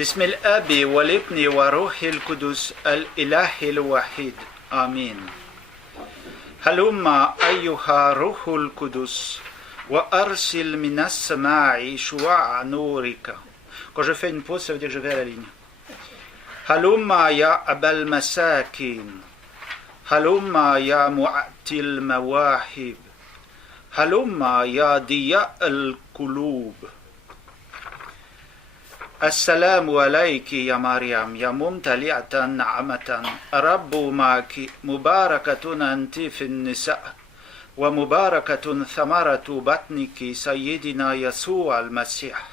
بسم الأب والابن وروح القدس الإله الوحيد آمين. هلم أيها روح القدس وأرسل من السماء شعاع نورك. Quand je fais une pause, ça veut dire que je vais à la ligne. هلم يا أبا المساكين، هلم يا معطي المواهب، هلم يا ضياء القلوب. السلام عليك يا مريم يا ممتلئة نعمة، الرب معك، مباركة أنت في النساء ومباركة ثمرة بطنك سيدنا يسوع المسيح.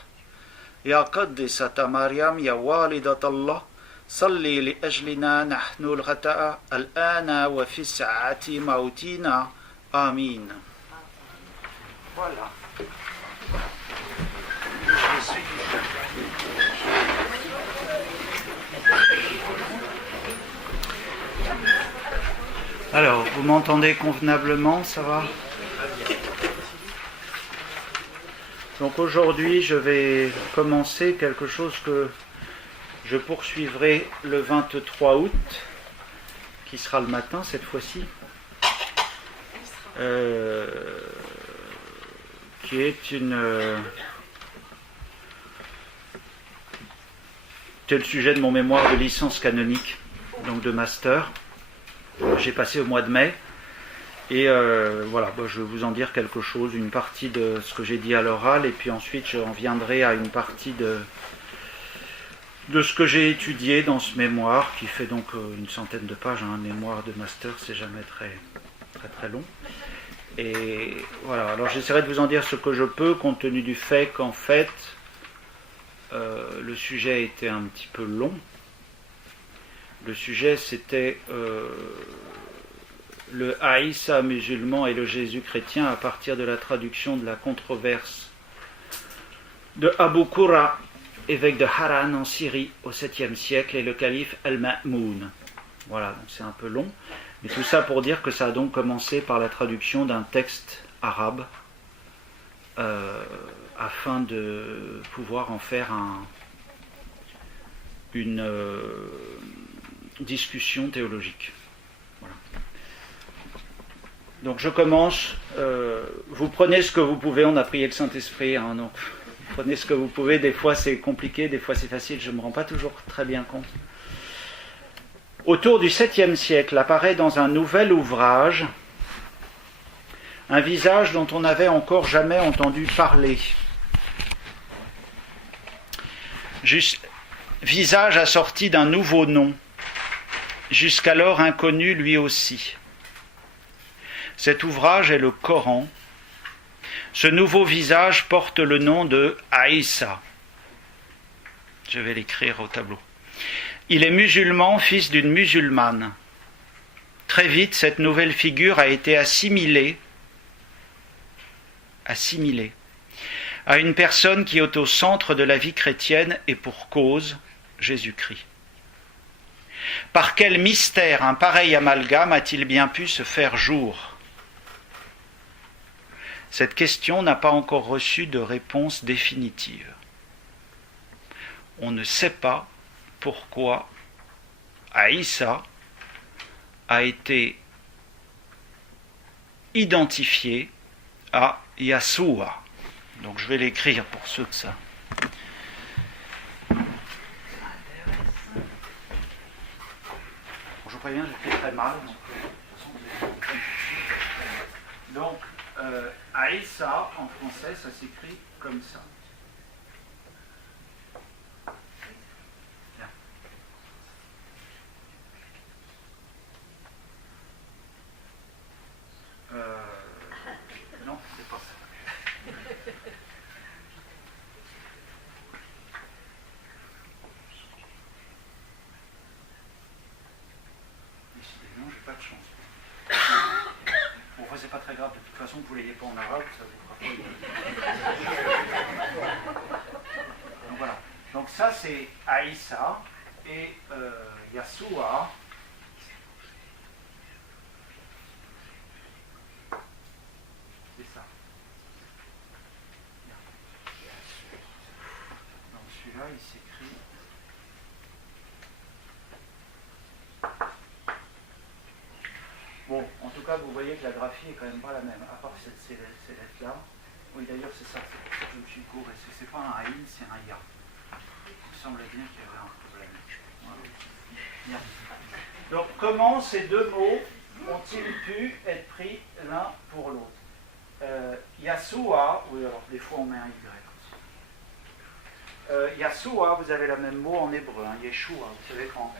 يا قدسة مريم يا والدة الله، صلي لأجلنا نحن الخطأ الآن وفي ساعة موتنا آمين. Voilà. Alors, vous m'entendez convenablement, ça va? Donc aujourd'hui, je vais commencer quelque chose que je poursuivrai le 23 août, qui sera le matin cette fois-ci, qui est c'est le sujet de mon mémoire de licence canonique, donc de master. J'ai passé au mois de mai et voilà, je vais vous en dire quelque chose, une partie de ce que j'ai dit à l'oral, et puis ensuite j'en viendrai à une partie de ce que j'ai étudié dans ce mémoire, qui fait donc une centaine de pages. Un mémoire de master, c'est jamais très très très long. Et voilà, alors j'essaierai de vous en dire ce que je peux, compte tenu du fait qu'en fait le sujet était un petit peu long. Le sujet, c'était le Aïssa musulman et le Jésus chrétien à partir de la traduction de la controverse de Abu Qurra, évêque de Haran en Syrie au 7e siècle, et le calife Al-Ma'moun. Voilà, donc c'est un peu long, mais tout ça pour dire que ça a donc commencé par la traduction d'un texte arabe afin de pouvoir en faire une discussion théologique. Voilà. Donc je commence. Vous prenez ce que vous pouvez. On a prié le Saint-Esprit. Donc vous prenez ce que vous pouvez. Des fois c'est compliqué, des fois c'est facile. Je ne me rends pas toujours très bien compte. Autour du 7e siècle apparaît dans un nouvel ouvrage un visage dont on n'avait encore jamais entendu parler. Visage assorti d'un nouveau nom, jusqu'alors inconnu lui aussi. Cet ouvrage est le Coran. Ce nouveau visage porte le nom de Aïssa. Je vais l'écrire au tableau. Il est musulman, fils d'une musulmane. Très vite, cette nouvelle figure a été assimilée à une personne qui est au centre de la vie chrétienne, et pour cause, Jésus-Christ. Par quel mystère un pareil amalgame a-t-il bien pu se faire jour? Cette question n'a pas encore reçu de réponse définitive. On ne sait pas pourquoi Aïssa a été identifié à Yassoua. Donc je vais l'écrire pour ceux que ça. Je vous préviens, j'ai fait très mal. Donc Aïssa en français, ça s'écrit comme ça. Non, c'est pas ça. Décidément, j'ai pas de chance. Bon, enfin, c'est pas très grave, de toute façon, vous ne l'ayez pas en arabe, ça vous fera pas. Donc voilà. Donc ça, c'est Aïssa, et Yassoua. C'est ça. Donc celui-là, il s'écrit cas, vous voyez que la graphie est quand même pas la même, à part ces lettres-là. Oui, d'ailleurs, c'est ça, c'est pour ça que je me suis couru. C'est pas un aïn, c'est un ya. Il me semblait bien qu'il y avait un problème. Voilà. Donc, comment ces deux mots ont-ils pu être pris l'un pour l'autre? Yasua, oui, alors des fois on met un Y aussi. Yasua, vous avez le même mot en hébreu, hein, Yeshua. Vous savez qu'en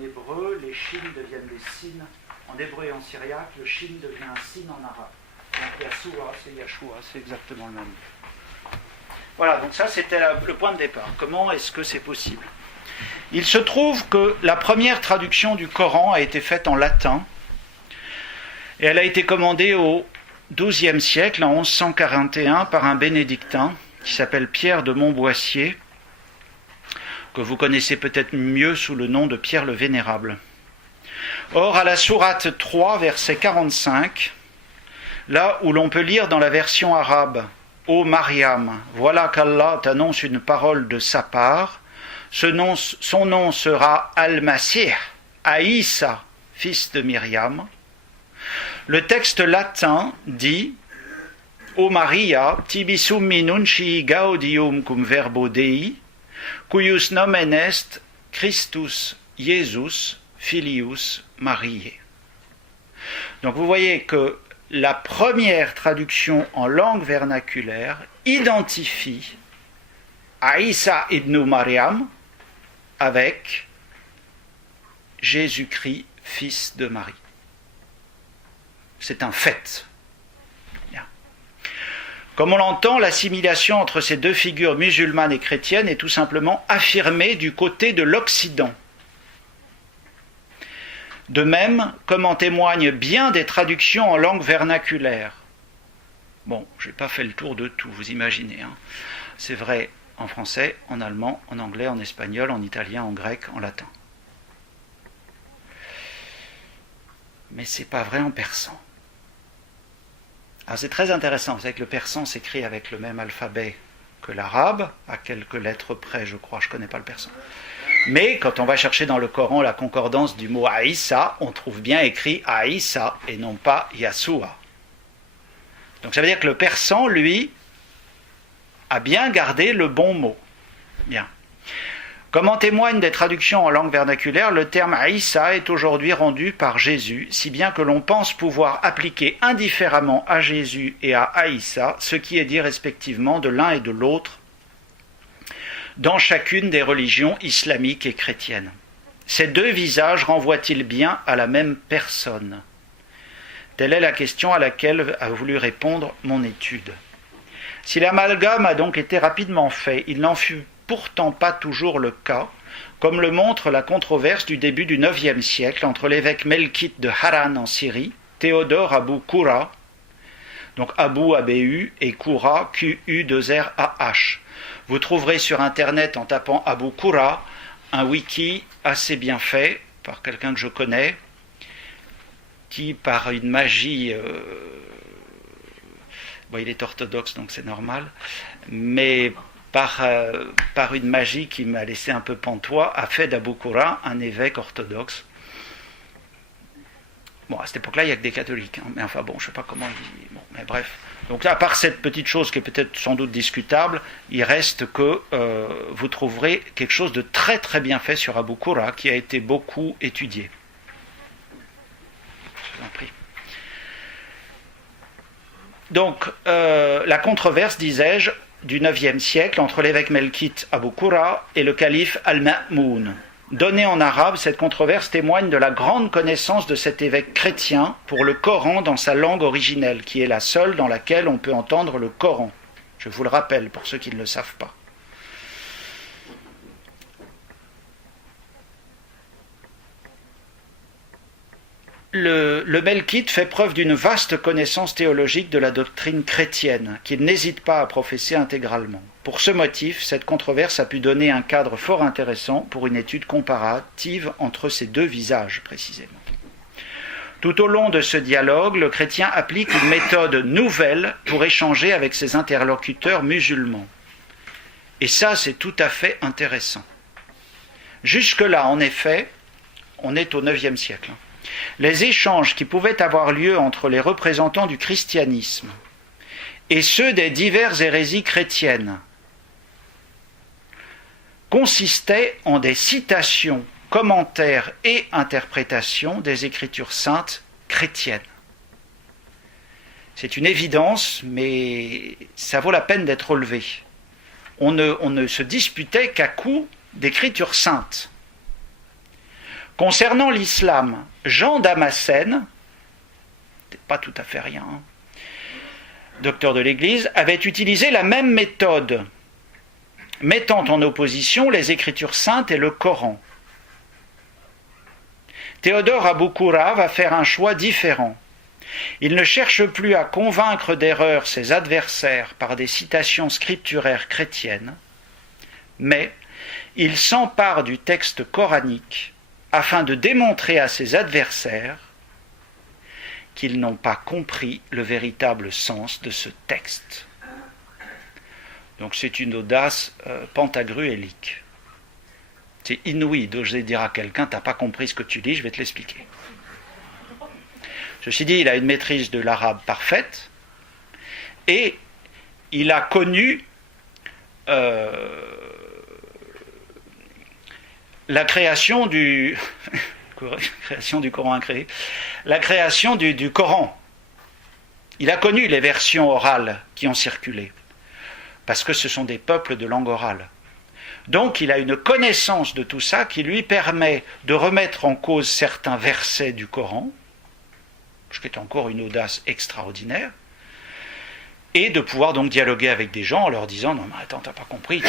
hébreu, les chines deviennent des sines. En hébreu et en syriaque, le shin devient un sin en arabe. Donc Yasua, c'est Yeshua, c'est exactement le même. Voilà, donc ça c'était le point de départ. Comment est-ce que c'est possible? Il se trouve que la première traduction du Coran a été faite en latin et elle a été commandée au XIIe siècle, en 1141, par un bénédictin qui s'appelle Pierre de Montboissier, que vous connaissez peut-être mieux sous le nom de Pierre le Vénérable. Or, à la sourate 3, verset 45, là où l'on peut lire dans la version arabe « Ô Mariam, voilà qu'Allah t'annonce une parole de sa part, son nom sera Al-Masih, Aïssa, fils de Myriam », le texte latin dit « O Maria, tibisum minunci gaudium cum verbo Dei, cuius nomen est Christus Jesus filius Mariae ». Donc vous voyez que la première traduction en langue vernaculaire identifie Aïssa ibn Mariam avec Jésus-Christ, fils de Marie. C'est un fait. Bien. Comme on l'entend, l'assimilation entre ces deux figures musulmanes et chrétiennes est tout simplement affirmée du côté de l'Occident. De même, comme en témoignent bien des traductions en langue vernaculaire. Bon, je n'ai pas fait le tour de tout, vous imaginez. Hein. C'est vrai en français, en allemand, en anglais, en espagnol, en italien, en grec, en latin. Mais ce n'est pas vrai en persan. Alors c'est très intéressant, vous savez que le persan s'écrit avec le même alphabet que l'arabe, à quelques lettres près, je crois, je ne connais pas le persan. Mais quand on va chercher dans le Coran la concordance du mot Aïssa, on trouve bien écrit Aïssa et non pas Yasua. Donc ça veut dire que le persan, lui, a bien gardé le bon mot. Bien. Comme en témoignent des traductions en langue vernaculaire, le terme Aïssa est aujourd'hui rendu par Jésus, si bien que l'on pense pouvoir appliquer indifféremment à Jésus et à Aïssa ce qui est dit respectivement de l'un et de l'autre dans chacune des religions islamiques et chrétiennes. Ces deux visages renvoient-ils bien à la même personne? Telle est la question à laquelle a voulu répondre mon étude. Si l'amalgame a donc été rapidement fait, il n'en fut pourtant pas toujours le cas, comme le montre la controverse du début du IXe siècle entre l'évêque melkite de Haran en Syrie, Théodore Abou Koura, donc Abou ABU et Koura QU2RAH. Vous trouverez sur internet en tapant Abou Koura un wiki assez bien fait par quelqu'un que je connais, qui par une magie, bon, il est orthodoxe donc c'est normal, mais par une magie qui m'a laissé un peu pantois, a fait d'Abou Koura un évêque orthodoxe. Bon, à cette époque-là, il n'y a que des catholiques, hein, mais enfin bon, je ne sais pas comment il... Bon, mais bref. Donc à part cette petite chose qui est peut-être sans doute discutable, il reste que vous trouverez quelque chose de très très bien fait sur Abou Koura, qui a été beaucoup étudié. Je vous en prie. Donc, la controverse, disais-je, du IXe siècle entre l'évêque melkite Abou Koura et le calife Al-Ma'moun. Donnée en arabe, cette controverse témoigne de la grande connaissance de cet évêque chrétien pour le Coran dans sa langue originelle, qui est la seule dans laquelle on peut entendre le Coran. Je vous le rappelle pour ceux qui ne le savent pas. Le melkite fait preuve d'une vaste connaissance théologique de la doctrine chrétienne, qu'il n'hésite pas à professer intégralement. Pour ce motif, cette controverse a pu donner un cadre fort intéressant pour une étude comparative entre ces deux visages, précisément. Tout au long de ce dialogue, le chrétien applique une méthode nouvelle pour échanger avec ses interlocuteurs musulmans. Et ça, c'est tout à fait intéressant. Jusque-là, en effet, on est au IXe siècle. les échanges qui pouvaient avoir lieu entre les représentants du christianisme et ceux des diverses hérésies chrétiennes consistaient en des citations, commentaires et interprétations des Écritures saintes chrétiennes. C'est une évidence, mais ça vaut la peine d'être relevé. On ne se disputait qu'à coup d'Écritures saintes. Concernant l'islam, Jean Damascène, pas tout à fait rien, docteur de l'Église, avait utilisé la même méthode, mettant en opposition les Écritures saintes et le Coran. Théodore Aboukura va faire un choix différent. Il ne cherche plus à convaincre d'erreur ses adversaires par des citations scripturaires chrétiennes, mais il s'empare du texte coranique afin de démontrer à ses adversaires qu'ils n'ont pas compris le véritable sens de ce texte. Donc c'est une audace pantagruélique. C'est inouï d'oser dire à quelqu'un « t'as pas compris ce que tu lis, je vais te l'expliquer ». Ceci dit, il a une maîtrise de l'arabe parfaite et il a connu la création du Coran incréé, la création du Coran. Il a connu les versions orales qui ont circulé, parce que ce sont des peuples de langue orale. Donc il a une connaissance de tout ça qui lui permet de remettre en cause certains versets du Coran, ce qui est encore une audace extraordinaire, et de pouvoir donc dialoguer avec des gens en leur disant « Non mais attends, t'as pas compris,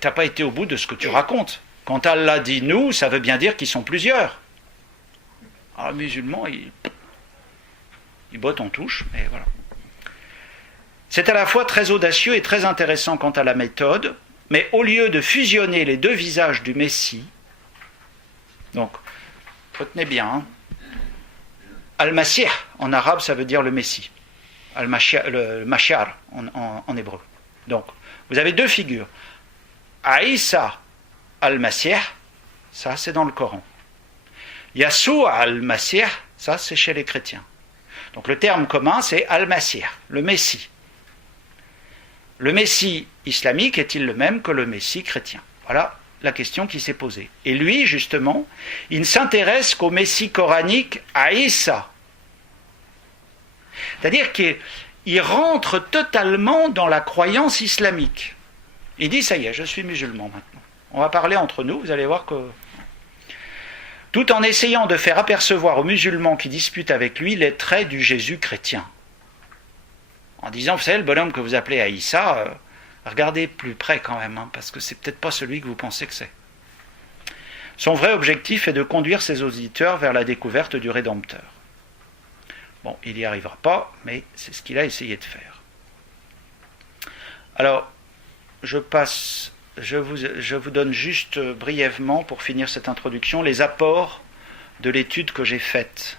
t'as pas été au bout de ce que tu racontes. Quand Allah dit « nous », ça veut bien dire qu'ils sont plusieurs. » Alors les musulmans, ils bottent en touche, mais voilà. C'est à la fois très audacieux et très intéressant quant à la méthode, mais au lieu de fusionner les deux visages du Messie, donc, retenez bien, hein, Al-Masih, en arabe, ça veut dire le Messie. Le Mashar, en hébreu. Donc, vous avez deux figures. Aïssa Al-Masih, ça c'est dans le Coran. Yassoua Al-Masih, ça c'est chez les chrétiens. Donc le terme commun c'est Al-Masih, le Messie. Le Messie islamique est-il le même que le Messie chrétien? Voilà la question qui s'est posée. Et lui, justement, il ne s'intéresse qu'au Messie coranique Aïssa. C'est-à-dire qu'il rentre totalement dans la croyance islamique. Il dit, ça y est, je suis musulman maintenant. On va parler entre nous, vous allez voir que... Tout en essayant de faire apercevoir aux musulmans qui disputent avec lui les traits du Jésus chrétien. En disant, vous savez, le bonhomme que vous appelez Aïssa, regardez plus près quand même, hein, parce que c'est peut-être pas celui que vous pensez que c'est. Son vrai objectif est de conduire ses auditeurs vers la découverte du Rédempteur. Bon, il n'y arrivera pas, mais c'est ce qu'il a essayé de faire. Alors, je vous donne juste brièvement, pour finir cette introduction, les apports de l'étude que j'ai faite.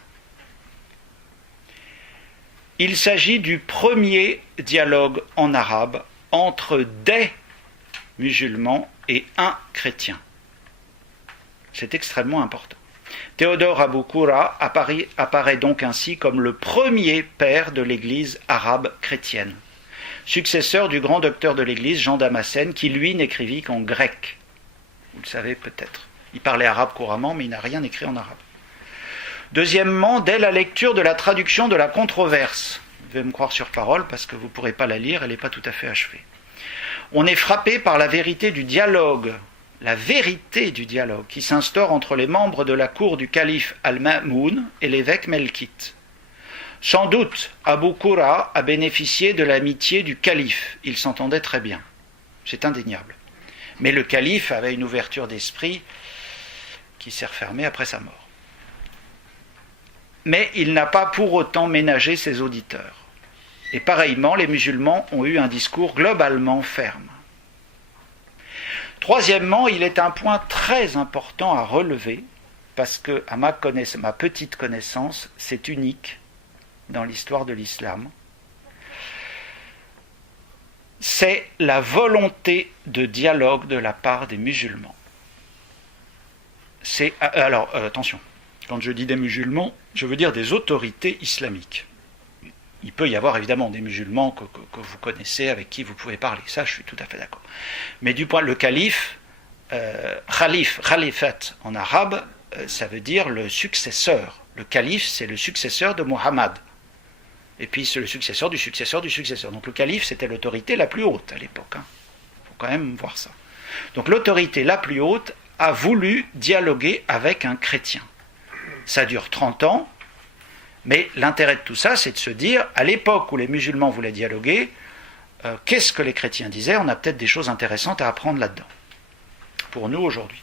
Il s'agit du premier dialogue en arabe entre des musulmans et un chrétien. C'est extrêmement important. Théodore Aboukura apparaît donc ainsi comme le premier père de l'Église arabe chrétienne, successeur du grand docteur de l'Église, Jean Damascène, qui lui n'écrivit qu'en grec. Vous le savez peut-être. Il parlait arabe couramment, mais il n'a rien écrit en arabe. Deuxièmement, dès la lecture de la traduction de la controverse, vous devez me croire sur parole parce que vous ne pourrez pas la lire, elle n'est pas tout à fait achevée. On est frappé par la vérité du dialogue qui s'instaure entre les membres de la cour du calife Al-Ma'moun et l'évêque Melkite. Sans doute, Aboukura a bénéficié de l'amitié du calife, ils s'entendaient très bien, c'est indéniable. Mais le calife avait une ouverture d'esprit qui s'est refermée après sa mort. Mais il n'a pas pour autant ménagé ses auditeurs. Et pareillement, les musulmans ont eu un discours globalement ferme. Troisièmement, il est un point très important à relever, parce que, à ma petite connaissance, c'est unique dans l'histoire de l'islam. C'est la volonté de dialogue de la part des musulmans. Alors, attention, Quand je dis des musulmans, je veux dire des autorités islamiques. Il peut y avoir évidemment des musulmans que vous connaissez, avec qui vous pouvez parler. Ça, je suis tout à fait d'accord. Mais du point, le calife, khalifat en arabe, ça veut dire le successeur. Le calife, c'est le successeur de Muhammad. Et puis c'est le successeur du successeur du successeur. Donc le calife, c'était l'autorité la plus haute à l'époque. Il faut quand même voir ça. Donc l'autorité la plus haute a voulu dialoguer avec un chrétien. Ça dure 30 ans, mais l'intérêt de tout ça, c'est de se dire, à l'époque où les musulmans voulaient dialoguer, qu'est-ce que les chrétiens disaient ? On a peut-être des choses intéressantes à apprendre là-dedans, pour nous aujourd'hui.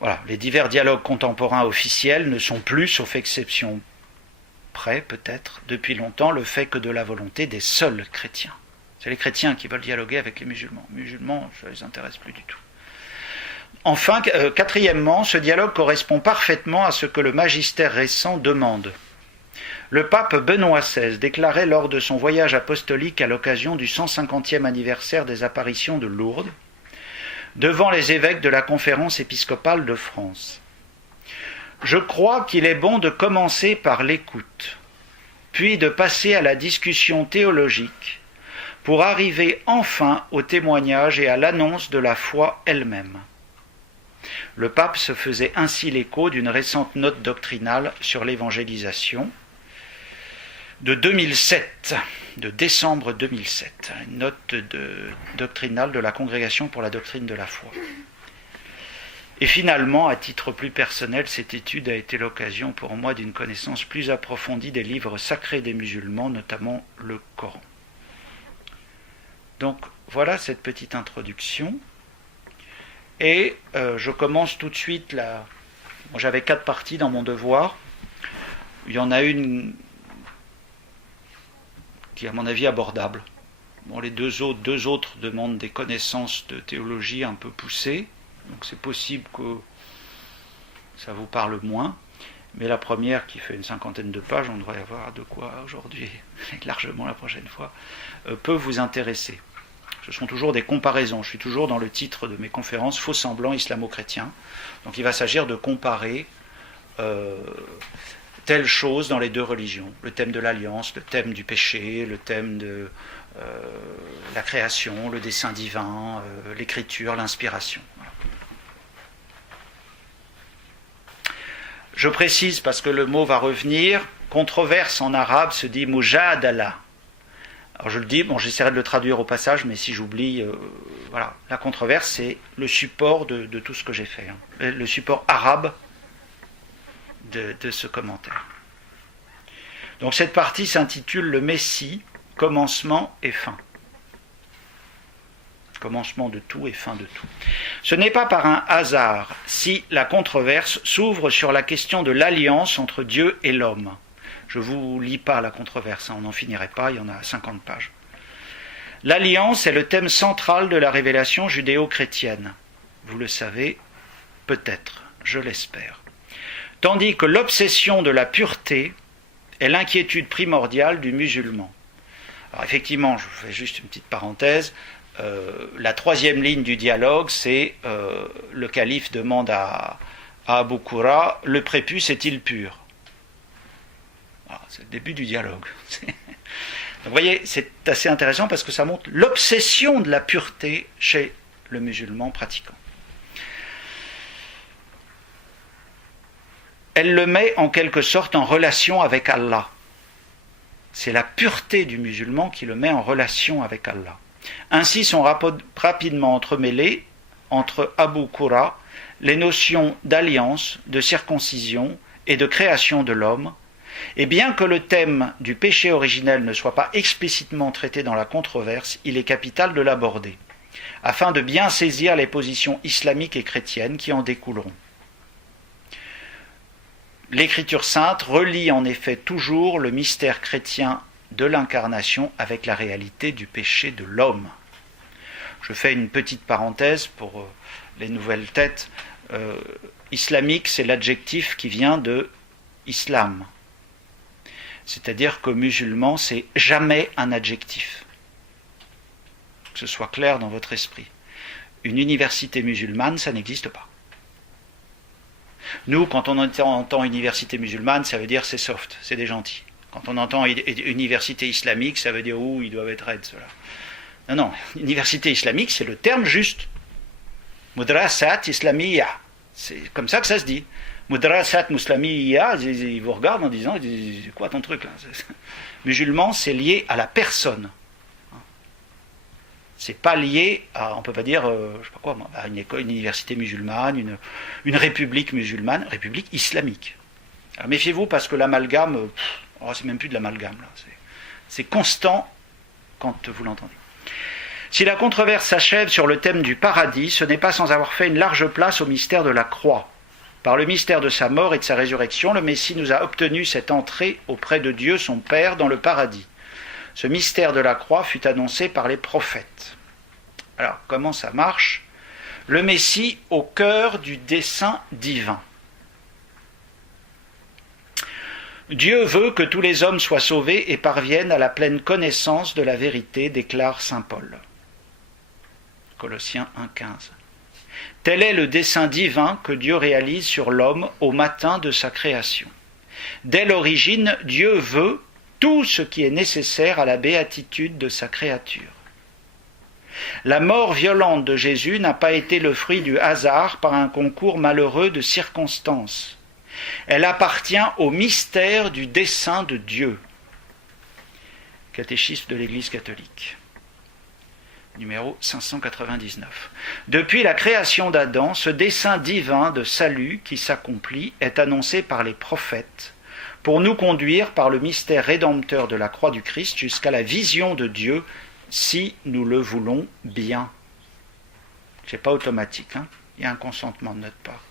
Voilà, les divers dialogues contemporains officiels ne sont plus, sauf exception près peut-être, depuis longtemps, le fait que de la volonté des seuls chrétiens. C'est les chrétiens qui veulent dialoguer avec les musulmans. Les musulmans, ça ne les intéresse plus du tout. Enfin, quatrièmement, ce dialogue correspond parfaitement à ce que le magistère récent demande. Le pape Benoît XVI déclarait lors de son voyage apostolique à l'occasion du 150e anniversaire des apparitions de Lourdes, devant les évêques de la Conférence épiscopale de France. « Je crois qu'il est bon de commencer par l'écoute, puis de passer à la discussion théologique, pour arriver enfin au témoignage et à l'annonce de la foi elle-même. » Le pape se faisait ainsi l'écho d'une récente note doctrinale sur l'évangélisation de 2007, de décembre 2007, une note doctrinale de la Congrégation pour la doctrine de la foi. Et finalement, à titre plus personnel, cette étude a été l'occasion pour moi d'une connaissance plus approfondie des livres sacrés des musulmans, notamment le Coran. Donc voilà cette petite introduction. Et je commence tout de suite là. Bon, j'avais 4 parties dans mon devoir. Il y en a une qui est à mon avis abordable. Bon, les deux autres demandent des connaissances de théologie un peu poussées. Donc c'est possible que ça vous parle moins. Mais la première, qui fait une 50aine de pages, on devrait avoir de quoi aujourd'hui, et largement la prochaine fois, peut vous intéresser. Ce sont toujours des comparaisons. Je suis toujours dans le titre de mes conférences, Faux semblants islamo-chrétiens. Donc il va s'agir de comparer telle chose dans les deux religions. Le thème de l'alliance, le thème du péché, le thème de la création, le dessein divin, l'écriture, l'inspiration. Voilà. Je précise, parce que le mot va revenir, controverse en arabe se dit mujadala. Alors je le dis, bon, j'essaierai de le traduire au passage, mais si j'oublie, voilà, la controverse, c'est le support de tout ce que j'ai fait, hein. Le support arabe de ce commentaire. Donc cette partie s'intitule Le Messie, commencement et fin. Commencement de tout et fin de tout. Ce n'est pas par un hasard si la controverse s'ouvre sur la question de l'alliance entre Dieu et l'homme. Je ne vous lis pas la controverse, hein, on n'en finirait pas, il y en a 50 pages. L'alliance est le thème central de la révélation judéo-chrétienne. Vous le savez, peut-être, je l'espère. Tandis que l'obsession de la pureté est l'inquiétude primordiale du musulman. Alors effectivement, je vous fais juste une petite parenthèse, la troisième ligne du dialogue, c'est le calife demande à Abu Qura, le prépuce est-il pur ? Voilà, c'est le début du dialogue. Donc, vous voyez, c'est assez intéressant parce que ça montre l'obsession de la pureté chez le musulman pratiquant. Elle le met en quelque sorte en relation avec Allah. C'est la pureté du musulman qui le met en relation avec Allah. Ainsi sont rapidement entremêlées entre Abu Qura les notions d'alliance, de circoncision et de création de l'homme. Et bien que le thème du péché originel ne soit pas explicitement traité dans la controverse, il est capital de l'aborder, afin de bien saisir les positions islamiques et chrétiennes qui en découleront. L'Écriture sainte relie en effet toujours le mystère chrétien de l'incarnation avec la réalité du péché de l'homme. Je fais une petite parenthèse pour les nouvelles têtes. Islamique, c'est l'adjectif qui vient de islam. C'est-à-dire que musulman, c'est jamais un adjectif. Que ce soit clair dans votre esprit. Une université musulmane, ça n'existe pas. Nous, quand on entend université musulmane, ça veut dire c'est soft, c'est des gentils. Quand on entend université islamique, ça veut dire ils doivent être raides, ceux-là. Non, université islamique, c'est le terme juste. Mudrasat islamiyya. C'est comme ça que ça se dit. Mudrasat muslamiyya, ils vous regardent en disant, c'est quoi ton truc là? Musulman, c'est lié à la personne. C'est pas lié à, on peut pas dire, je sais pas quoi, à une école, une université musulmane, une république musulmane, république islamique. Alors méfiez-vous parce que l'amalgame, c'est même plus de l'amalgame là, c'est constant quand vous l'entendez. Si la controverse s'achève sur le thème du paradis, ce n'est pas sans avoir fait une large place au mystère de la croix. Par le mystère de sa mort et de sa résurrection, le Messie nous a obtenu cette entrée auprès de Dieu, son Père, dans le paradis. Ce mystère de la croix fut annoncé par les prophètes. Alors, comment ça marche? Le Messie au cœur du dessein divin. Dieu veut que tous les hommes soient sauvés et parviennent à la pleine connaissance de la vérité, déclare saint Paul. Colossiens 1,15. Tel est le dessein divin que Dieu réalise sur l'homme au matin de sa création. Dès l'origine, Dieu veut tout ce qui est nécessaire à la béatitude de sa créature. La mort violente de Jésus n'a pas été le fruit du hasard par un concours malheureux de circonstances. Elle appartient au mystère du dessein de Dieu. Catéchisme de l'Église catholique, numéro 599. Depuis la création d'Adam, ce dessein divin de salut qui s'accomplit est annoncé par les prophètes pour nous conduire par le mystère rédempteur de la croix du Christ jusqu'à la vision de Dieu, si nous le voulons bien. Ce n'est pas automatique, il y a un consentement de notre part.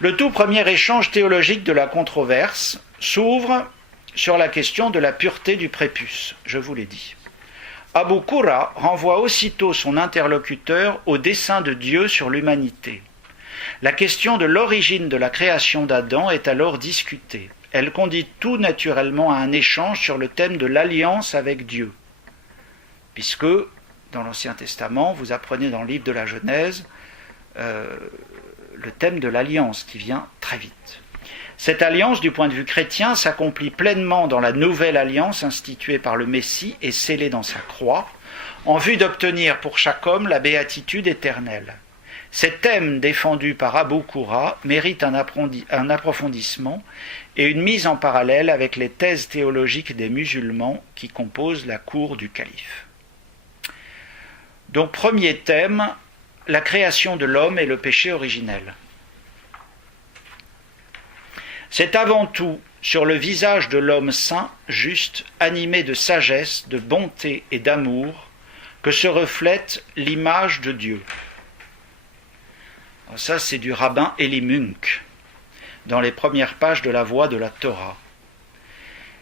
Le tout premier échange théologique de la controverse s'ouvre sur la question de la pureté du prépuce, je vous l'ai dit. Abu Qura renvoie aussitôt son interlocuteur au dessein de Dieu sur l'humanité. La question de l'origine de la création d'Adam est alors discutée. Elle conduit tout naturellement à un échange sur le thème de l'alliance avec Dieu. Puisque, dans l'Ancien Testament, vous apprenez dans le livre de la Genèse le thème de l'alliance qui vient très vite. Cette alliance, du point de vue chrétien, s'accomplit pleinement dans la nouvelle alliance instituée par le Messie et scellée dans sa croix, en vue d'obtenir pour chaque homme la béatitude éternelle. Ces thèmes défendus par Abu Qura méritent un approfondissement et une mise en parallèle avec les thèses théologiques des musulmans qui composent la cour du calife. Donc, premier thème, la création de l'homme et le péché originel. C'est avant tout sur le visage de l'homme saint, juste, animé de sagesse, de bonté et d'amour, que se reflète l'image de Dieu. Alors ça, c'est du rabbin Eli Munk, dans les premières pages de la Voix de la Torah.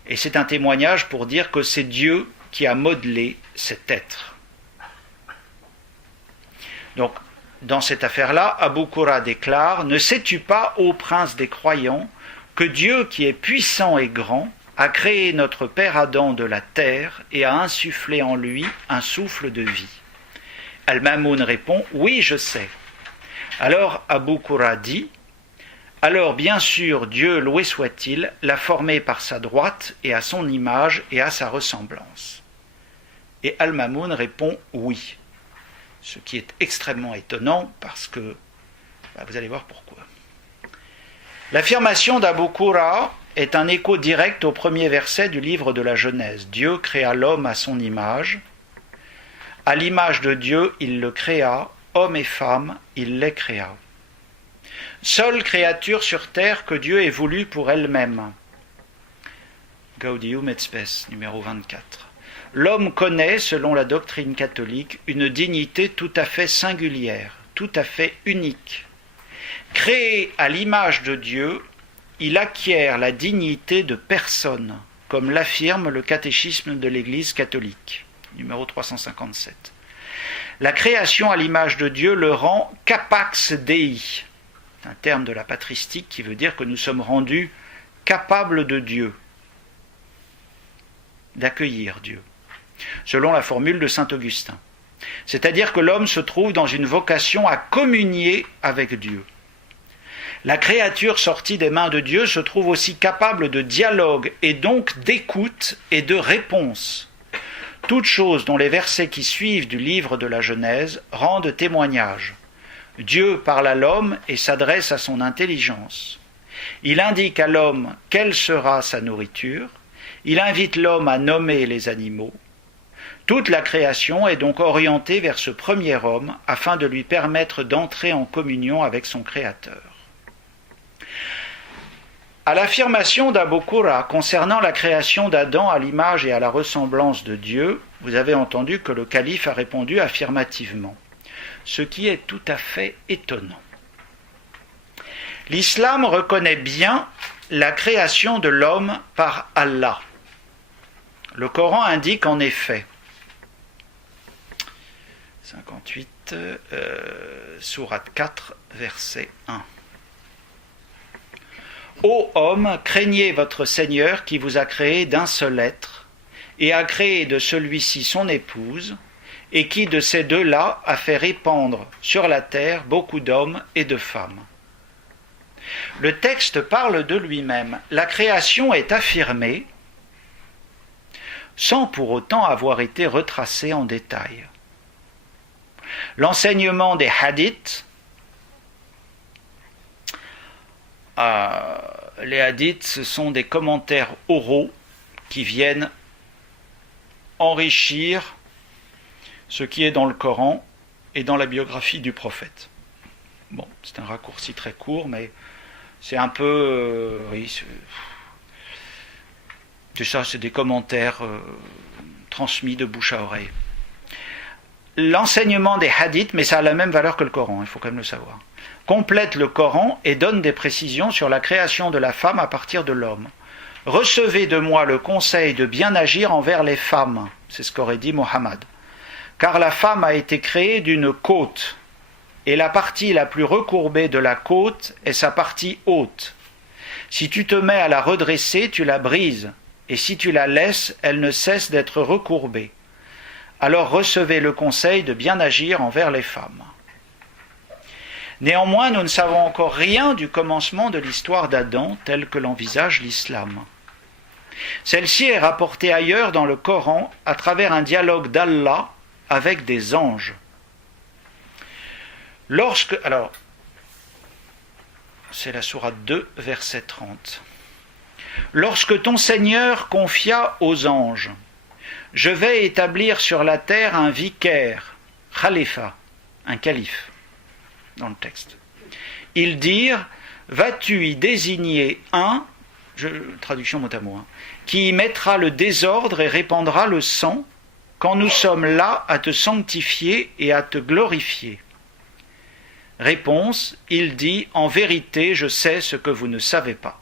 Et c'est un témoignage pour dire que c'est Dieu qui a modelé cet être. Donc, dans cette affaire-là, Abu Qura déclare « Ne sais-tu pas, ô prince des croyants, que Dieu, qui est puissant et grand, a créé notre père Adam de la terre et a insufflé en lui un souffle de vie ?» Al-Mamoun répond « Oui, je sais. » Alors Abu Qura dit « Alors bien sûr, Dieu, loué soit-il, l'a formé par sa droite et à son image et à sa ressemblance. » Et Al-Mamoun répond « Oui. » Ce qui est extrêmement étonnant parce que, vous allez voir pourquoi. L'affirmation d'Abu Qura est un écho direct au premier verset du livre de la Genèse. Dieu créa l'homme à son image. À l'image de Dieu, il le créa, homme et femme, il les créa. Seule créature sur terre que Dieu ait voulu pour elle-même. Gaudium et Spes, numéro 24. L'homme connaît, selon la doctrine catholique, une dignité tout à fait singulière, tout à fait unique. Créé à l'image de Dieu, il acquiert la dignité de personne, comme l'affirme le catéchisme de l'Église catholique, numéro 357. La création à l'image de Dieu le rend capax Dei, un terme de la patristique qui veut dire que nous sommes rendus capables de Dieu, d'accueillir Dieu, selon la formule de saint Augustin. C'est-à-dire que l'homme se trouve dans une vocation à communier avec Dieu. La créature sortie des mains de Dieu se trouve aussi capable de dialogue et donc d'écoute et de réponse. Toutes choses dont les versets qui suivent du livre de la Genèse rendent témoignage. Dieu parle à l'homme et s'adresse à son intelligence. Il indique à l'homme quelle sera sa nourriture. Il invite l'homme à nommer les animaux. Toute la création est donc orientée vers ce premier homme afin de lui permettre d'entrer en communion avec son Créateur. À l'affirmation d'Abu Qurra concernant la création d'Adam à l'image et à la ressemblance de Dieu, vous avez entendu que le calife a répondu affirmativement, ce qui est tout à fait étonnant. L'islam reconnaît bien la création de l'homme par Allah. Le Coran indique en effet, 58, sourate 4, verset 1. Ô homme, craignez votre Seigneur qui vous a créé d'un seul être, et a créé de celui-ci son épouse, et qui de ces deux-là a fait répandre sur la terre beaucoup d'hommes et de femmes. Le texte parle de lui-même. La création est affirmée sans pour autant avoir été retracée en détail. L'enseignement des hadiths, les hadiths, ce sont des commentaires oraux qui viennent enrichir ce qui est dans le Coran et dans la biographie du prophète. Bon, c'est un raccourci très court, mais c'est un peu... c'est ça, c'est des commentaires transmis de bouche à oreille. L'enseignement des hadiths, mais ça a la même valeur que le Coran, il faut quand même le savoir, complète le Coran et donne des précisions sur la création de la femme à partir de l'homme. Recevez de moi le conseil de bien agir envers les femmes, c'est ce qu'aurait dit Mohammed, car la femme a été créée d'une côte, et la partie la plus recourbée de la côte est sa partie haute. Si tu te mets à la redresser, tu la brises, et si tu la laisses, elle ne cesse d'être recourbée. Alors recevez le conseil de bien agir envers les femmes. Néanmoins, nous ne savons encore rien du commencement de l'histoire d'Adam tel que l'envisage l'islam. Celle-ci est rapportée ailleurs dans le Coran à travers un dialogue d'Allah avec des anges. C'est la sourate 2, verset 30. Lorsque ton Seigneur confia aux anges, je vais établir sur la terre un vicaire, khalifa, un calife, dans le texte. Ils dirent, vas-tu y désigner un, traduction mot à mot, qui y mettra le désordre et répandra le sang, quand nous sommes là à te sanctifier et à te glorifier. Réponse, il dit, en vérité, je sais ce que vous ne savez pas.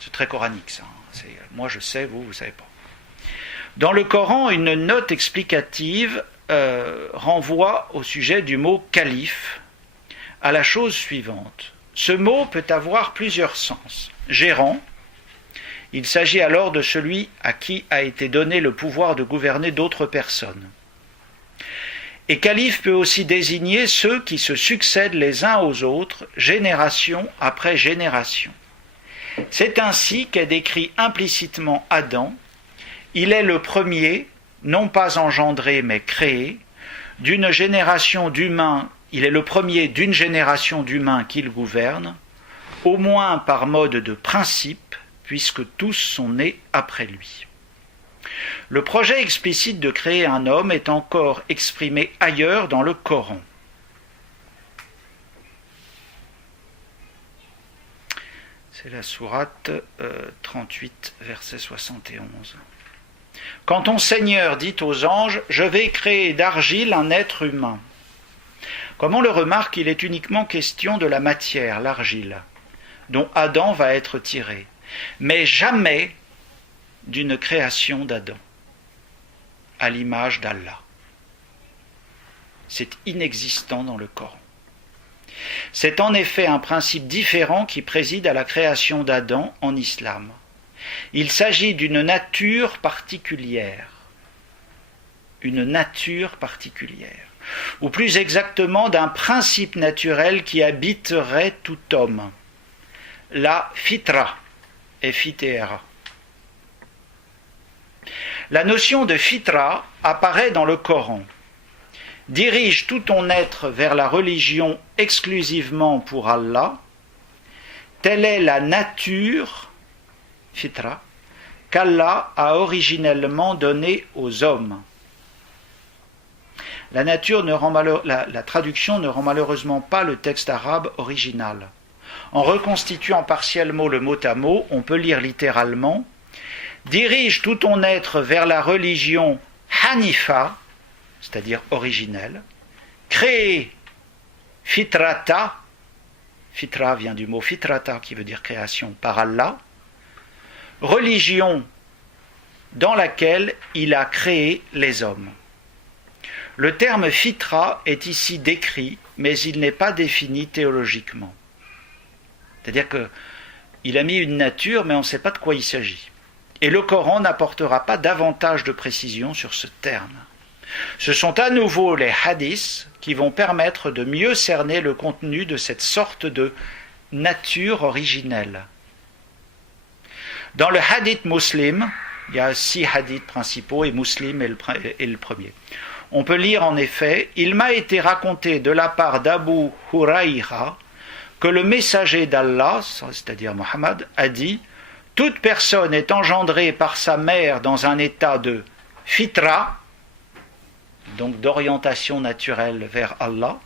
C'est très coranique ça. C'est, moi je sais, vous ne savez pas. Dans le Coran, une note explicative renvoie au sujet du mot calife à la chose suivante. Ce mot peut avoir plusieurs sens. Gérant, il s'agit alors de celui à qui a été donné le pouvoir de gouverner d'autres personnes. Et calife peut aussi désigner ceux qui se succèdent les uns aux autres, génération après génération. C'est ainsi qu'est décrit implicitement Adam. Il est le premier, non pas engendré mais créé, d'une génération d'humains, il est le premier d'une génération d'humains qu'il gouverne, au moins par mode de principe, puisque tous sont nés après lui. Le projet explicite de créer un homme est encore exprimé ailleurs dans le Coran. C'est la sourate 38, verset 71. Quand ton Seigneur dit aux anges, je vais créer d'argile un être humain. Comme on le remarque, il est uniquement question de la matière, l'argile, dont Adam va être tiré, mais jamais d'une création d'Adam, à l'image d'Allah. C'est inexistant dans le Coran. C'est en effet un principe différent qui préside à la création d'Adam en islam. Il s'agit d'une nature particulière. une nature particulière, ou plus exactement d'un principe naturel qui habiterait tout homme, la fitra, F-I-T-R-A. La notion de fitra apparaît dans le Coran. Dirige tout ton être vers la religion exclusivement pour Allah, telle est la nature, fitra, qu'Allah a originellement donnée aux hommes. La traduction ne rend malheureusement pas le texte arabe original. En reconstituant partiellement le mot à mot, on peut lire littéralement « Dirige tout ton être vers la religion Hanifa », c'est-à-dire originelle, créée fitrata, fitra vient du mot fitrata qui veut dire création par Allah, religion dans laquelle il a créé les hommes. Le terme fitra est ici décrit, mais il n'est pas défini théologiquement. C'est-à-dire qu'il a mis une nature, mais on ne sait pas de quoi il s'agit. Et le Coran n'apportera pas davantage de précision sur ce terme. Ce sont à nouveau les hadiths qui vont permettre de mieux cerner le contenu de cette sorte de nature originelle. Dans le hadith muslim, il y a 6 hadiths principaux et muslim est le premier. On peut lire en effet « Il m'a été raconté de la part d'Abu Huraïra que le messager d'Allah, c'est-à-dire Mohammed, a dit « Toute personne est engendrée par sa mère dans un état de fitra, donc d'orientation naturelle vers Allah,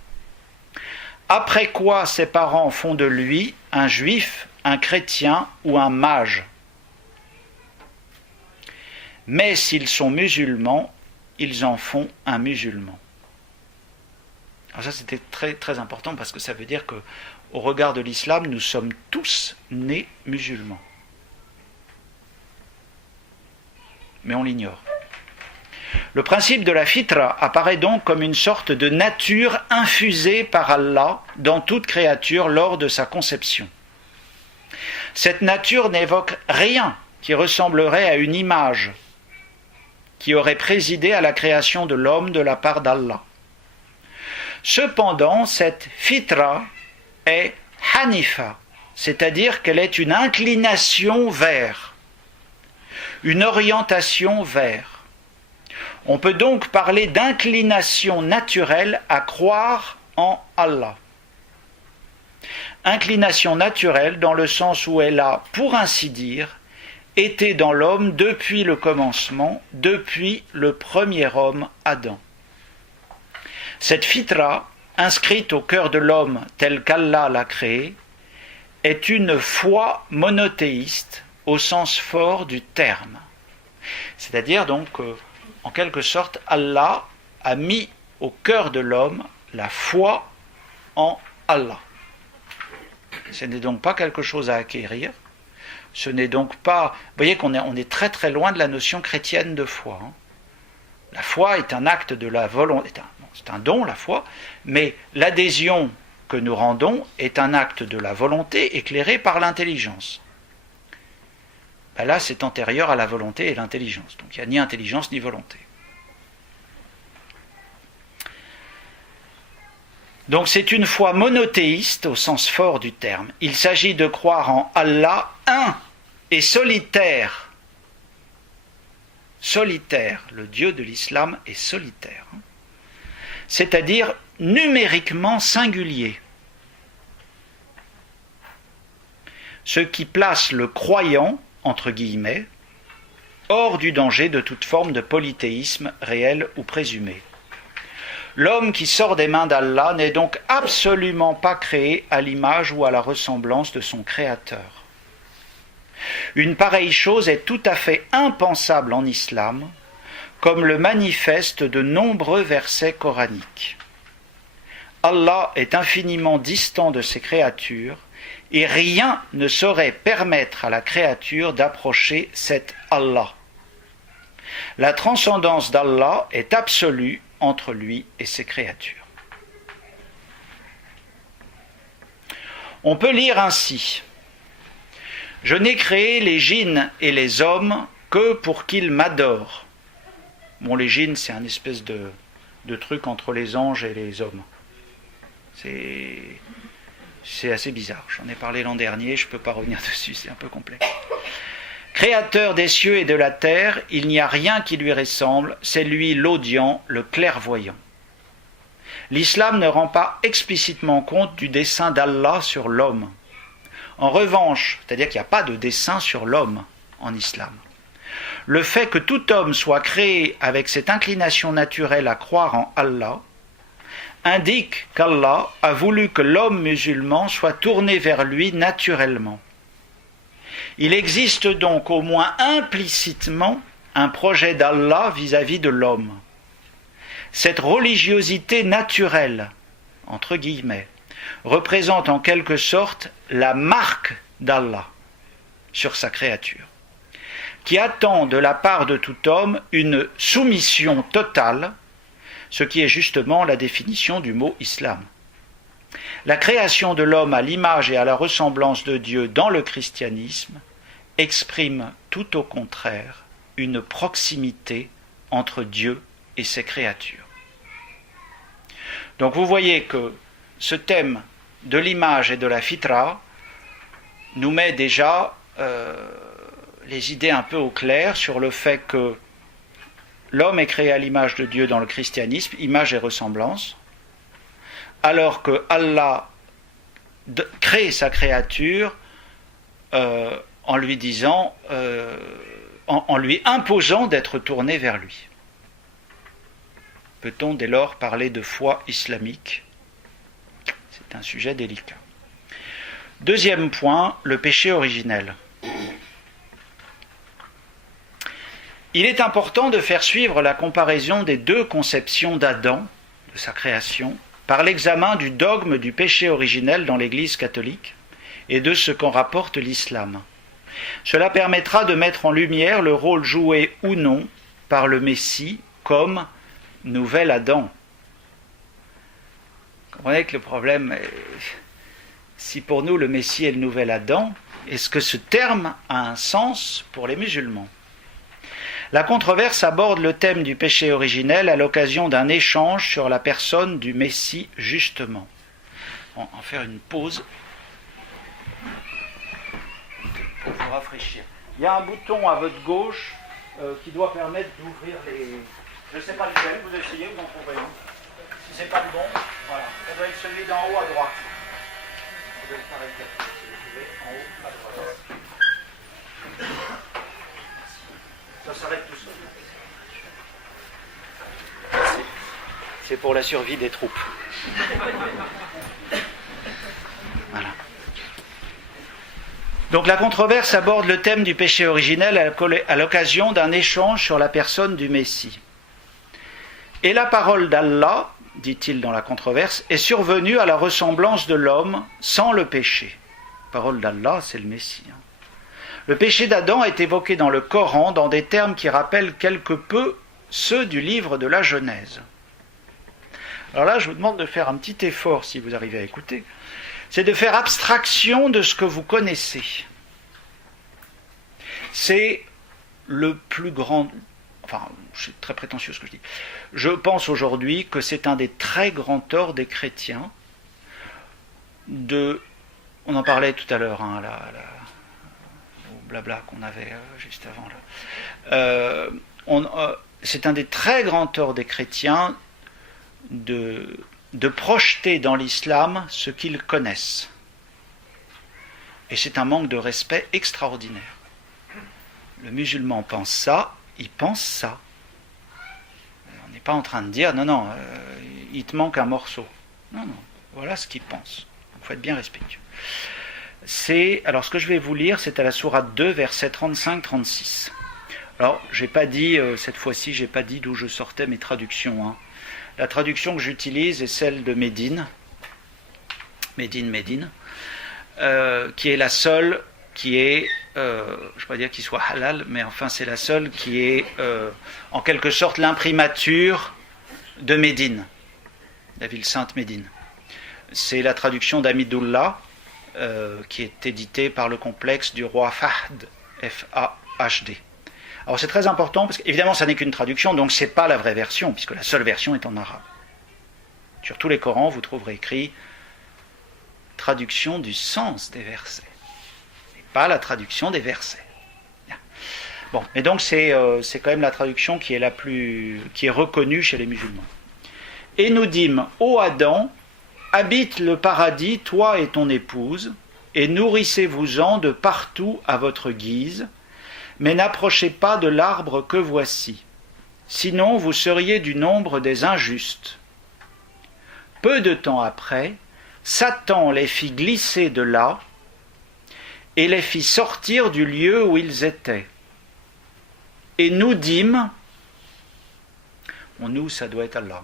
après quoi ses parents font de lui un juif, un chrétien ou un mage. Mais s'ils sont musulmans, ils en font un musulman. » Alors ça c'était très très important parce que ça veut dire que au regard de l'islam, nous sommes tous nés musulmans. Mais on l'ignore. Le principe de la fitra apparaît donc comme une sorte de nature infusée par Allah dans toute créature lors de sa conception. Cette nature n'évoque rien qui ressemblerait à une image qui aurait présidé à la création de l'homme de la part d'Allah. Cependant, cette fitra est hanifa, c'est-à-dire qu'elle est une inclination vers, une orientation vers. On peut donc parler d'inclination naturelle à croire en Allah. Inclination naturelle dans le sens où elle a, pour ainsi dire, été dans l'homme depuis le commencement, depuis le premier homme, Adam. Cette fitra, inscrite au cœur de l'homme tel qu'Allah l'a créé, est une foi monothéiste au sens fort du terme. C'est-à-dire donc, en quelque sorte, Allah a mis au cœur de l'homme la foi en Allah. Ce n'est donc pas quelque chose à acquérir. Ce n'est donc pas... Vous voyez qu'on est très très loin de la notion chrétienne de foi. La foi est un acte de la volonté. C'est un don, la foi, mais l'adhésion que nous rendons est un acte de la volonté éclairé par l'intelligence. Ben là, c'est antérieur à la volonté et l'intelligence. Donc il n'y a ni intelligence ni volonté. Donc c'est une foi monothéiste au sens fort du terme. Il s'agit de croire en Allah un et solitaire. Solitaire. Le Dieu de l'islam est solitaire. C'est-à-dire numériquement singulier. Ce qui place le croyant, entre guillemets, hors du danger de toute forme de polythéisme réel ou présumé. L'homme qui sort des mains d'Allah n'est donc absolument pas créé à l'image ou à la ressemblance de son Créateur. Une pareille chose est tout à fait impensable en islam, comme le manifestent de nombreux versets coraniques. Allah est infiniment distant de ses créatures et rien ne saurait permettre à la créature d'approcher cet Allah. La transcendance d'Allah est absolue entre lui et ses créatures. On peut lire ainsi : Je n'ai créé les djinns et les hommes que pour qu'ils m'adorent. Bon, les djinns, c'est un espèce de truc entre les anges et les hommes. C'est assez bizarre. J'en ai parlé l'an dernier, je ne peux pas revenir dessus, c'est un peu complexe. Créateur des cieux et de la terre, il n'y a rien qui lui ressemble, c'est lui l'audient, le clairvoyant. L'islam ne rend pas explicitement compte du dessein d'Allah sur l'homme. En revanche, c'est-à-dire qu'il n'y a pas de dessein sur l'homme en islam. Le fait que tout homme soit créé avec cette inclination naturelle à croire en Allah indique qu'Allah a voulu que l'homme musulman soit tourné vers lui naturellement. Il existe donc au moins implicitement un projet d'Allah vis-à-vis de l'homme. Cette religiosité naturelle, entre guillemets, représente en quelque sorte la marque d'Allah sur sa créature, qui attend de la part de tout homme une soumission totale, ce qui est justement la définition du mot islam. La création de l'homme à l'image et à la ressemblance de Dieu dans le christianisme exprime tout au contraire une proximité entre Dieu et ses créatures. Donc vous voyez que ce thème de l'image et de la fitra nous met déjà les idées un peu au clair sur le fait que l'homme est créé à l'image de Dieu dans le christianisme, image et ressemblance, alors que Allah crée sa créature en lui disant, en lui imposant d'être tourné vers lui. Peut-on dès lors parler de foi islamique ? C'est un sujet délicat. Deuxième point, le péché originel. Il est important de faire suivre la comparaison des deux conceptions d'Adam, de sa création, par l'examen du dogme du péché originel dans l'Église catholique et de ce qu'en rapporte l'islam. Cela permettra de mettre en lumière le rôle joué ou non par le Messie comme nouvel Adam. Vous comprenez que le problème est, si pour nous le Messie est le nouvel Adam, est-ce que ce terme a un sens pour les musulmans ? La controverse aborde le thème du péché originel à l'occasion d'un échange sur la personne du Messie justement. On va en faire une pause pour vous rafraîchir. Il y a un bouton à votre gauche qui doit permettre d'ouvrir les... Je ne sais pas lequel, vous essayez, vous en trouverez un. Si ce n'est pas le bon, voilà. Ça doit être celui d'en haut à droite. Ça doit être pareil, si vous trouvez, en haut à droite. Ça s'arrête tout seul. C'est pour la survie des troupes. Voilà. Donc la controverse aborde le thème du péché originel à l'occasion d'un échange sur la personne du Messie. Et la parole d'Allah, dit-il dans la controverse, est survenue à la ressemblance de l'homme sans le péché. La parole d'Allah, c'est le Messie. Le péché d'Adam est évoqué dans le Coran dans des termes qui rappellent quelque peu ceux du livre de la Genèse. Alors là, je vous demande de faire un petit effort, si vous arrivez à écouter, c'est de faire abstraction de ce que vous connaissez. C'est le plus grand... Enfin, c'est très prétentieux ce que je dis. Je pense aujourd'hui que c'est un des très grands torts des chrétiens de... On en parlait tout à l'heure, hein, au blabla qu'on avait juste avant. Là. C'est un des très grands torts des chrétiens de projeter dans l'islam ce qu'ils connaissent. Et c'est un manque de respect extraordinaire. Le musulman pense ça, il pense ça. On n'est pas en train de dire, non, il te manque un morceau. Non, voilà ce qu'il pense. Il faut être bien respectueux. Alors ce que je vais vous lire, c'est à la sourate 2, versets 35-36. Alors, j'ai pas dit, cette fois-ci, j'ai pas dit d'où je sortais mes traductions. Hein. La traduction que j'utilise est celle de Médine, qui est la seule qui est, je ne vais pas dire qu'il soit halal, mais enfin c'est la seule qui est en quelque sorte l'imprimature de Médine, la ville sainte Médine. C'est la traduction d'Amidullah, qui est éditée par le complexe du roi Fahd, F-A-H-D. Alors c'est très important, parce qu'évidemment ça n'est qu'une traduction, donc ce n'est pas la vraie version, puisque la seule version est en arabe. Sur tous les Corans, vous trouverez écrit traduction du sens des versets, et pas la traduction des versets. Bon, et donc c'est quand même la traduction qui est reconnue chez les musulmans. Et nous dîmes, ô Adam, habite le paradis, toi et ton épouse, et nourrissez-vous-en de partout à votre guise, mais n'approchez pas de l'arbre que voici, sinon vous seriez du nombre des injustes. Peu de temps après, Satan les fit glisser de là, et les fit sortir du lieu où ils étaient. Et nous dîmes, nous ça doit être Allah,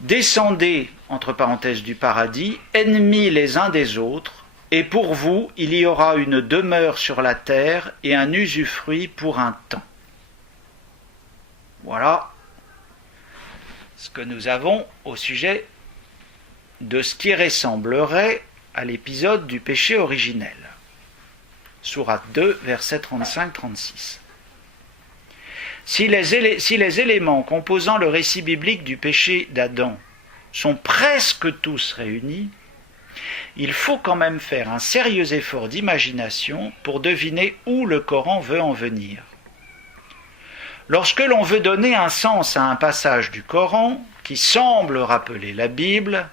descendez, entre parenthèses, du paradis, ennemis les uns des autres, et pour vous il y aura une demeure sur la terre et un usufruit pour un temps. Voilà ce que nous avons au sujet de ce qui ressemblerait à l'épisode du péché originel. Sourate 2, versets 35-36. Si les éléments composant le récit biblique du péché d'Adam sont presque tous réunis, il faut quand même faire un sérieux effort d'imagination pour deviner où le Coran veut en venir. Lorsque l'on veut donner un sens à un passage du Coran qui semble rappeler la Bible,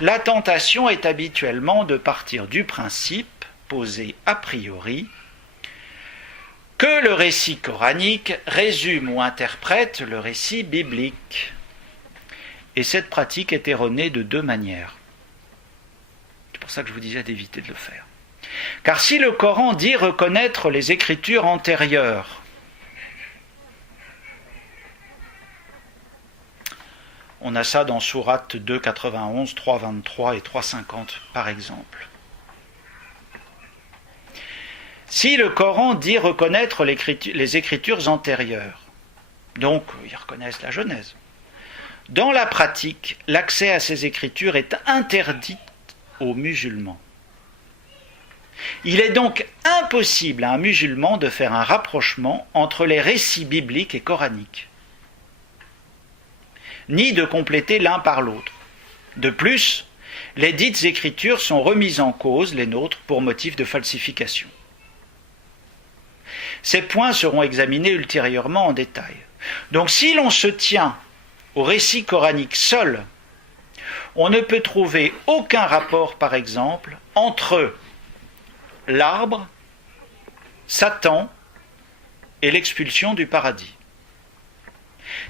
la tentation est habituellement de partir du principe, posé a priori, que le récit coranique résume ou interprète le récit biblique. Et cette pratique est erronée de deux manières. C'est pour ça que je vous disais d'éviter de le faire. Car si le Coran dit reconnaître les écritures antérieures, on a ça dans Sourate 2, 91, 3, 23 et 3, 50 par exemple. Si le Coran dit reconnaître les écritures antérieures, donc ils reconnaissent la Genèse, dans la pratique, l'accès à ces écritures est interdit aux musulmans. Il est donc impossible à un musulman de faire un rapprochement entre les récits bibliques et coraniques, ni de compléter l'un par l'autre. De plus, les dites écritures sont remises en cause, les nôtres, pour motif de falsification. Ces points seront examinés ultérieurement en détail. Donc si l'on se tient au récit coranique seul, on ne peut trouver aucun rapport, par exemple, entre l'arbre, Satan et l'expulsion du paradis.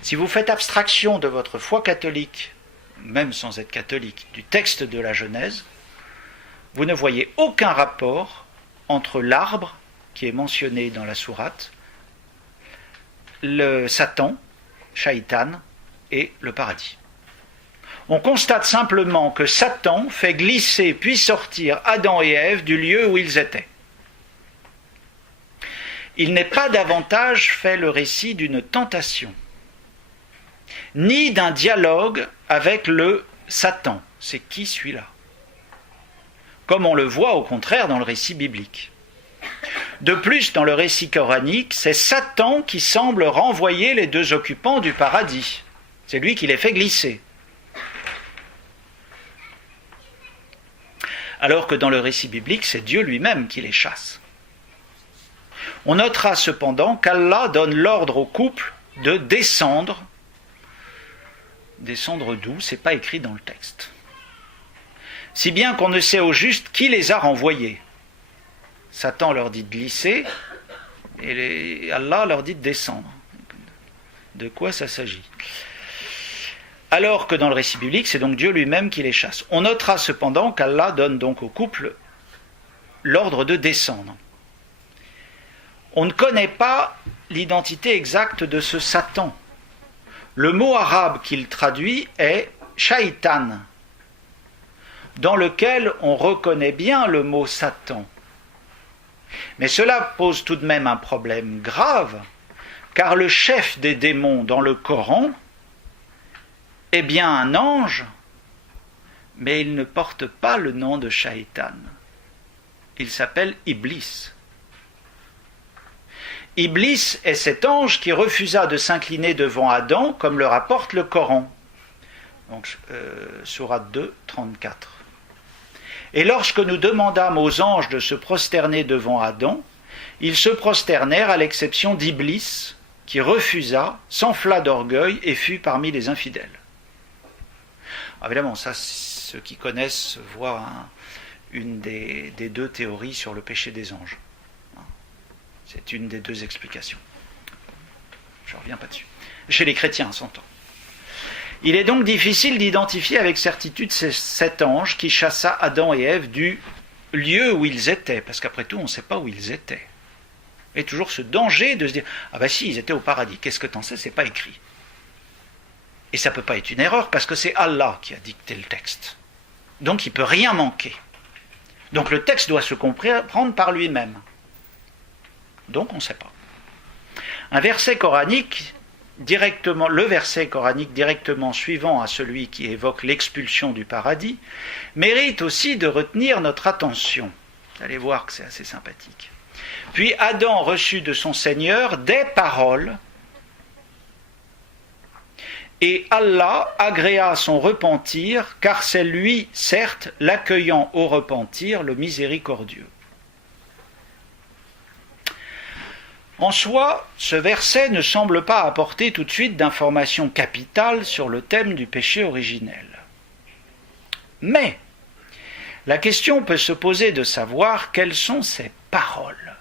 Si vous faites abstraction de votre foi catholique, même sans être catholique, du texte de la Genèse, vous ne voyez aucun rapport entre l'arbre qui est mentionné dans la sourate, le Satan, Shaitan, et le paradis. On constate simplement que Satan fait glisser puis sortir Adam et Ève du lieu où ils étaient. Il n'est pas davantage fait le récit d'une tentation, ni d'un dialogue avec le Satan. C'est qui celui-là? Comme on le voit au contraire dans le récit biblique. De plus, dans le récit coranique, c'est Satan qui semble renvoyer les deux occupants du paradis. C'est lui qui les fait glisser. Alors que dans le récit biblique, c'est Dieu lui-même qui les chasse. On notera cependant qu'Allah donne l'ordre au couple de descendre. Descendre d'où? C'est pas écrit dans le texte. Si bien qu'on ne sait au juste qui les a renvoyés. Satan leur dit de glisser et Allah leur dit de descendre. De quoi ça s'agit? Alors que dans le récit biblique, c'est donc Dieu lui-même qui les chasse. On notera cependant qu'Allah donne donc au couple l'ordre de descendre. On ne connaît pas l'identité exacte de ce Satan. Le mot arabe qu'il traduit est shaitan, dans lequel on reconnaît bien le mot Satan. Mais cela pose tout de même un problème grave, car le chef des démons dans le Coran est bien un ange, mais il ne porte pas le nom de Shaitan. Il s'appelle Iblis. Iblis est cet ange qui refusa de s'incliner devant Adam, comme le rapporte le Coran. Donc, sourate 2, 34. Et lorsque nous demandâmes aux anges de se prosterner devant Adam, ils se prosternèrent à l'exception d'Iblis, qui refusa, s'enfla d'orgueil et fut parmi les infidèles. Évidemment, ça, ceux qui connaissent voient une des deux théories sur le péché des anges. C'est une des deux explications. Je ne reviens pas dessus. Chez les chrétiens, s'entend. Il est donc difficile d'identifier avec certitude cet ange qui chassa Adam et Ève du lieu où ils étaient, parce qu'après tout, on ne sait pas où ils étaient. Et toujours ce danger de se dire « Ah ben si, ils étaient au paradis, qu'est-ce que t'en sais, c'est pas écrit. » Et ça ne peut pas être une erreur, parce que c'est Allah qui a dicté le texte. Donc il ne peut rien manquer. Donc le texte doit se comprendre par lui-même. Donc on ne sait pas. Le verset coranique directement suivant à celui qui évoque l'expulsion du paradis, mérite aussi de retenir notre attention. Vous allez voir que c'est assez sympathique. Puis Adam reçut de son Seigneur des paroles, et Allah agréa son repentir, car c'est lui, certes, l'accueillant au repentir, le miséricordieux. En soi, ce verset ne semble pas apporter tout de suite d'informations capitales sur le thème du péché originel. Mais la question peut se poser de savoir quelles sont ces paroles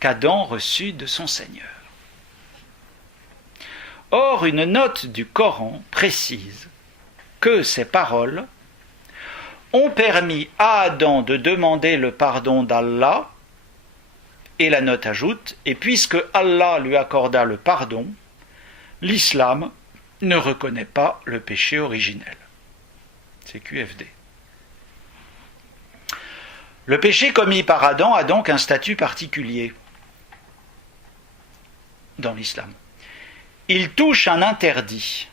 qu'Adam reçut de son Seigneur. Or, une note du Coran précise que ces paroles ont permis à Adam de demander le pardon d'Allah. Et la note ajoute, et puisque Allah lui accorda le pardon, l'islam ne reconnaît pas le péché originel. C'est QFD. Le péché commis par Adam a donc un statut particulier dans l'islam. Il touche un interdit,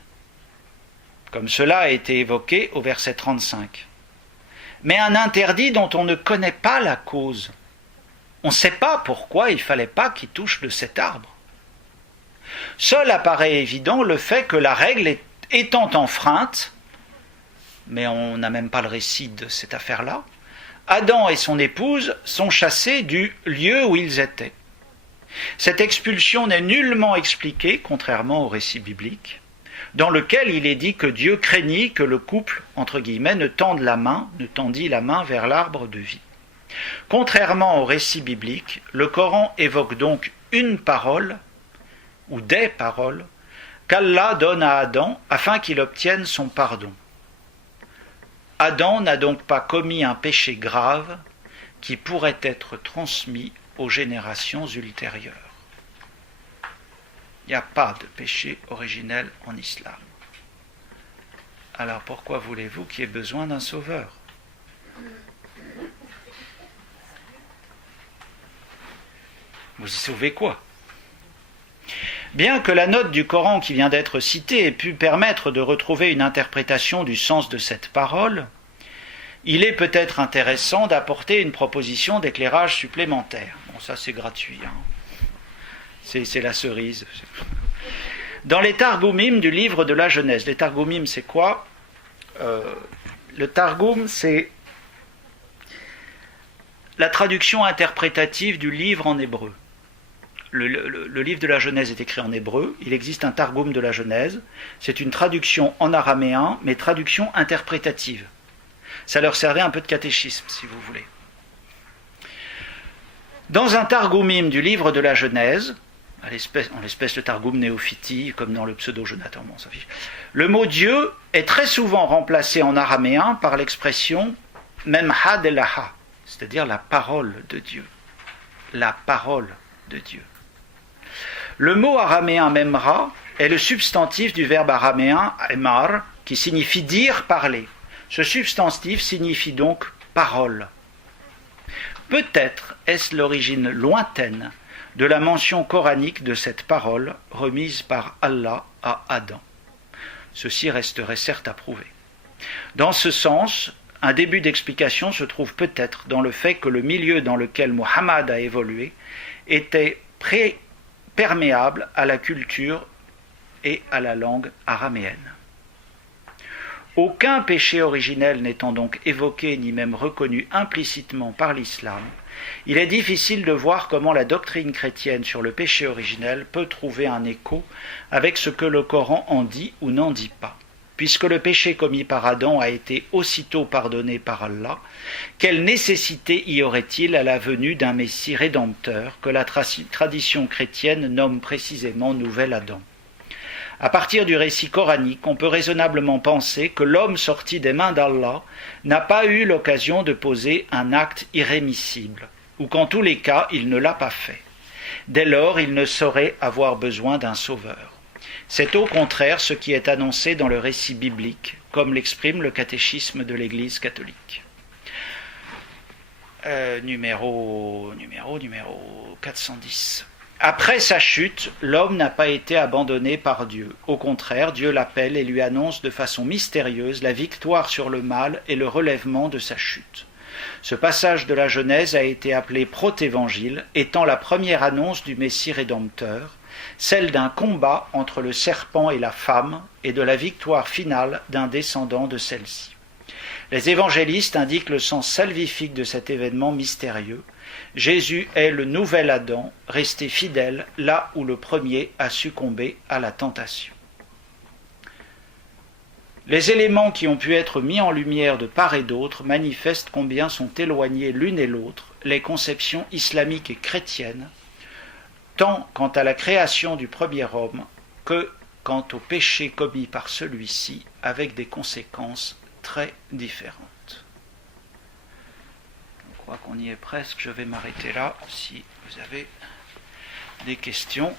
comme cela a été évoqué au verset 35. Mais un interdit dont on ne connaît pas la cause. On ne sait pas pourquoi il ne fallait pas qu'il touche de cet arbre. Seul apparaît évident le fait que la règle étant enfreinte, mais on n'a même pas le récit de cette affaire-là, Adam et son épouse sont chassés du lieu où ils étaient. Cette expulsion n'est nullement expliquée, contrairement au récit biblique, dans lequel il est dit que Dieu craignit que le couple, entre guillemets, ne tendit la main vers l'arbre de vie. Contrairement au récit biblique, le Coran évoque donc une parole, ou des paroles, qu'Allah donne à Adam afin qu'il obtienne son pardon. Adam n'a donc pas commis un péché grave qui pourrait être transmis aux générations ultérieures. Il n'y a pas de péché originel en islam. Alors pourquoi voulez-vous qu'il y ait besoin d'un sauveur ? Vous y sauvez quoi ? Bien que la note du Coran qui vient d'être citée ait pu permettre de retrouver une interprétation du sens de cette parole, il est peut-être intéressant d'apporter une proposition d'éclairage supplémentaire. Bon, ça c'est gratuit, hein. C'est la cerise. Dans les Targumim du livre de la Genèse, les Targumim c'est quoi ? Le Targum c'est la traduction interprétative du livre en hébreu. Le livre de la Genèse est écrit en hébreu, il existe un Targum de la Genèse, c'est une traduction en araméen, mais traduction interprétative. Ça leur servait un peu de catéchisme, si vous voulez. Dans un Targumim du livre de la Genèse, en l'espèce le Targum Néophiti, comme dans le pseudo-Jonathan, bon, ça fiche, le mot Dieu est très souvent remplacé en araméen par l'expression Memha Delaha, c'est-à-dire la parole de Dieu. La parole de Dieu. Le mot araméen memra est le substantif du verbe araméen emar, qui signifie dire, parler. Ce substantif signifie donc parole. Peut-être est-ce l'origine lointaine de la mention coranique de cette parole remise par Allah à Adam. Ceci resterait certes à prouver. Dans ce sens, un début d'explication se trouve peut-être dans le fait que le milieu dans lequel Muhammad a évolué était perméable à la culture et à la langue araméenne. Aucun péché originel n'étant donc évoqué ni même reconnu implicitement par l'islam, il est difficile de voir comment la doctrine chrétienne sur le péché originel peut trouver un écho avec ce que le Coran en dit ou n'en dit pas. Puisque le péché commis par Adam a été aussitôt pardonné par Allah, quelle nécessité y aurait-il à la venue d'un Messie rédempteur que la tradition chrétienne nomme précisément Nouvel Adam ? À partir du récit coranique, on peut raisonnablement penser que l'homme sorti des mains d'Allah n'a pas eu l'occasion de poser un acte irrémissible, ou qu'en tous les cas, il ne l'a pas fait. Dès lors, il ne saurait avoir besoin d'un sauveur. C'est au contraire ce qui est annoncé dans le récit biblique, comme l'exprime le catéchisme de l'Église catholique. Numéro 410. Après sa chute, l'homme n'a pas été abandonné par Dieu. Au contraire, Dieu l'appelle et lui annonce de façon mystérieuse la victoire sur le mal et le relèvement de sa chute. Ce passage de la Genèse a été appelé protévangile, étant la première annonce du Messie rédempteur, celle d'un combat entre le serpent et la femme et de la victoire finale d'un descendant de celle-ci. Les évangélistes indiquent le sens salvifique de cet événement mystérieux. Jésus est le nouvel Adam, resté fidèle là où le premier a succombé à la tentation. Les éléments qui ont pu être mis en lumière de part et d'autre manifestent combien sont éloignées l'une et l'autre les conceptions islamiques et chrétiennes, tant quant à la création du premier homme que quant au péché commis par celui-ci, avec des conséquences très différentes. Je crois qu'on y est presque, je vais m'arrêter là si vous avez des questions.